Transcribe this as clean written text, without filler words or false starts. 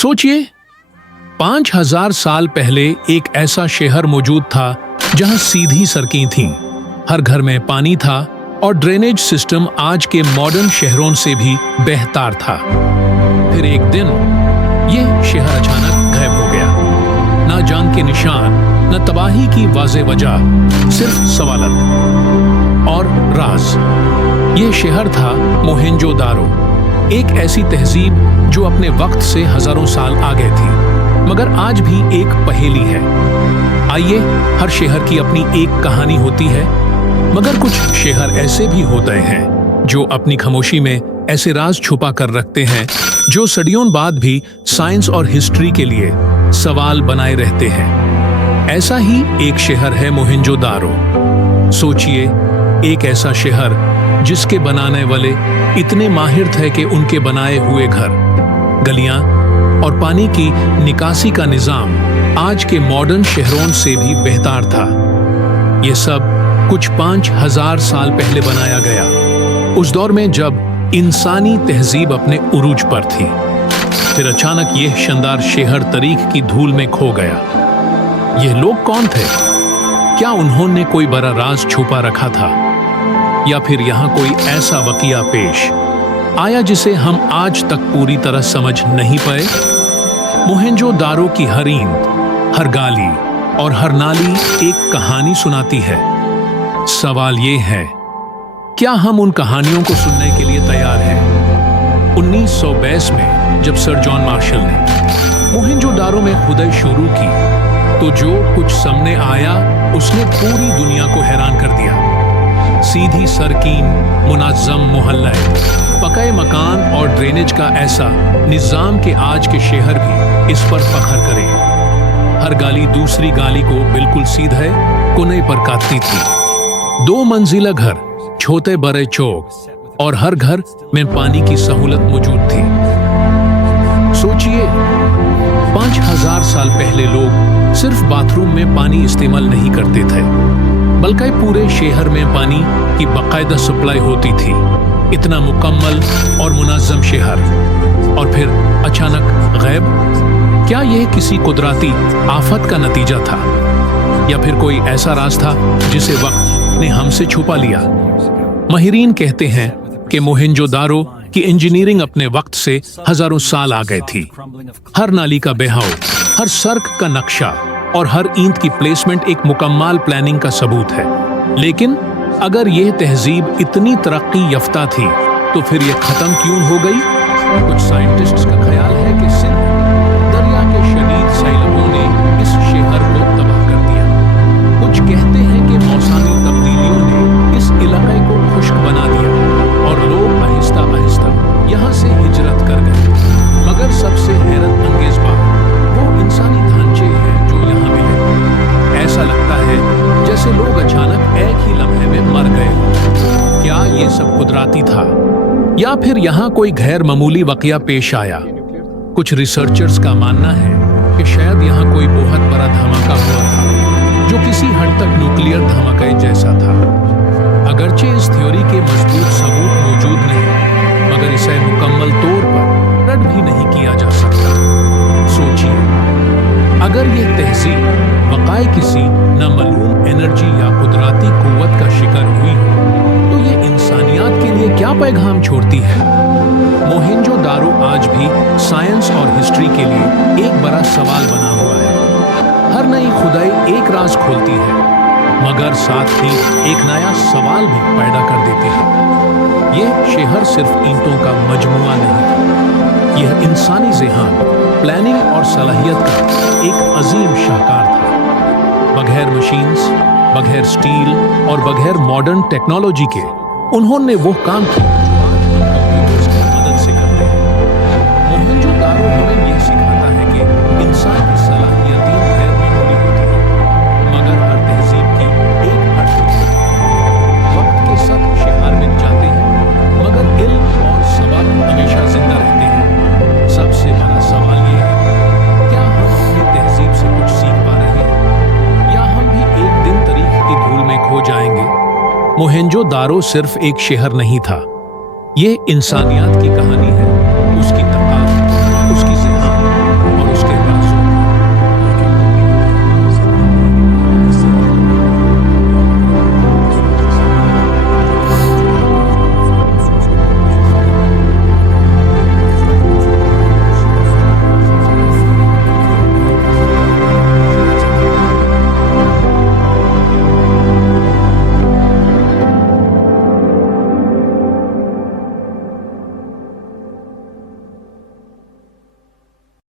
सोचिए, 5000 साल पहले एक ऐसा शहर मौजूद था जहां सीधी सड़कें थीं, हर घर में पानी था और ड्रेनेज सिस्टम आज के मॉडर्न शहरों से भी बेहतर था। फिर एक दिन यह शहर अचानक गायब हो गया। ना जंग के निशान, न तबाही की वाज़ेह वजह, सिर्फ सवालत और राज। यह शहर था मोहेंजोदारो, एक ऐसी तहजीब जो अपने वक्त से हजारों साल आगे थी, मगर आज भी एक पहेली है। आइए, हर शहर की अपनी एक कहानी होती है, मगर कुछ शहर ऐसे भी होते हैं जो अपनी खामोशी में ऐसे राज छुपा कर रखते हैं जो सदियों बाद भी साइंस और हिस्ट्री के लिए सवाल बनाए रहते हैं। ऐसा ही एक शहर है मोहेंजोदारो। सोचिए, एक ऐसा शहर जिसके बनाने वाले इतने माहिर थे कि उनके बनाए हुए घर, गलियां और पानी की निकासी का निजाम आज के मॉडर्न शहरों से भी बेहतर था। यह सब कुछ 5000 साल पहले बनाया गया, उस दौर में जब इंसानी तहजीब अपने उरूज पर थी। फिर अचानक यह शानदार शहर तारीख की धूल में खो गया। यह लोग कौन थे? क्या उन्होंने कोई बड़ा राज छुपा रखा था, या फिर यहाँ कोई ऐसा वाकया पेश आया जिसे हम आज तक पूरी तरह समझ नहीं पाए? मोहेंजोदारो की हर ईंट, हर गाली और हर नाली एक कहानी सुनाती है। सवाल ये है, क्या हम उन कहानियों को सुनने के लिए तैयार हैं? 1922 में जब सर जॉन मार्शल ने मोहेंजोदारो में खुदाई शुरू की, तो जो कुछ सामने आया उसने पूरी दुनिया को हैरान कर दिया। सीधी सड़कें, मुनज़्ज़म मोहल्ले, पक्के मकान और ड्रेनेज का ऐसा निज़ाम कि आज के शहर भी इस पर फख्र करें। हर गाली दूसरी गाली को बिल्कुल सीधे कोने पर काटती थी। 2 मंजिला घर, छोटे बड़े चौक और हर घर में पानी की सहूलत मौजूद थी। सोचिए, 5000 साल पहले लोग सिर्फ बाथरूम में पानी इस्तेमाल नहीं करते थे, बल्कि पूरे शहर में पानी की बाकायदा सप्लाई होती थी। इतना मुकम्मल और मुनज़्ज़म शहर, और फिर अचानक गायब। क्या यह किसी कुदरती आफत का नतीजा था, या फिर कोई ऐसा राज था जिसे वक्त ने हमसे छुपा लिया? माहिरीन कहते हैं कि मोहेंजोदारो की इंजीनियरिंग अपने वक्त से हजारों साल आ गई थी। हर नाली का बहाव, हर सड़क का नक्शा और हर ईंट की प्लेसमेंट एक मुकम्मल प्लानिंग का सबूत है। लेकिन अगर यह तहजीब इतनी तरक्की याफ्ता थी, तो फिर यह खत्म क्यों हो गई? कुछ साइंटिस्ट्स का ख्याल है कि सिंध दरिया के शदीद सैलाबों ने इस शहर को तबाह कर दिया। कुछ कहते हैं कि मौसमी तब्दीलियों ने इस इलाके को खुश्क बना दिया और लोग आहिस्ता आहिस्ता यहाँ से हिजरत कर गए। मगर सबसे हैरत अंगेज बात वो इंसानी ढांचे हैं जो यहाँ मिले। ऐसा लगता है जैसे लोग अचानक एक ही लम्हे में मर गए। क्या ये सब कुदरती था, या फिर यहाँ कोई गैर मामूली वाकया पेश आया? कुछ रिसर्चर्स का मानना है कि शायद यहाँ कोई बहुत बड़ा धमाका हुआ था, जो किसी हद तक न्यूक्लियर धमाके जैसा था। अगरचे इस थ्योरी के मजबूत सबूत मौजूद नहीं, मगर इसे मुकम्मल तौर पर रद्द भी नहीं किया जा सकता। सोचिए, अगर यह तहजीब वाकई किसी नामालूम एनर्जी या कुदरती कुव्वत का शिकार हुई हो, तो ये इंसानियत के लिए क्या पैगाम छोड़ती है? मोहेंजोदारो आज भी साइंस और हिस्ट्री के लिए एक बड़ा सवाल बना हुआ है। हर नई खुदाई एक राज खोलती है, मगर साथ ही एक नया सवाल भी पैदा कर देती है। यह शहर सिर्फ ईंटों का मजमुआ नहीं, यह इंसानी ज़ेहन, प्लानिंग और सलाहियत का एक अजीम शाहकार था। बगैर मशीन्स, बगैर स्टील और बगैर मॉडर्न टेक्नोलॉजी के उन्होंने वो काम किया जो आज हम कंप्यूटर्स की मदद से करते हैं। मोहेंजोदारो हमें यह सिखाता है कि इंसान की सलाहियतें गैर मामूली होती हैं, मगर हर तहजीब की एक हद होती है। वक्त के साथ शहर मिट जाते हैं, मगर इल्म और सबक हमेशा जिंदा रहते हैं। सबसे बड़ा सवाल ये है, क्या हम अपनी तहजीब से कुछ सीख पा रहे हैं, या हम भी एक दिन तारीख की धूल में खो जाएंगे? मोहेंजोदारो सिर्फ एक शहर नहीं था, ये इंसानियत की कहानी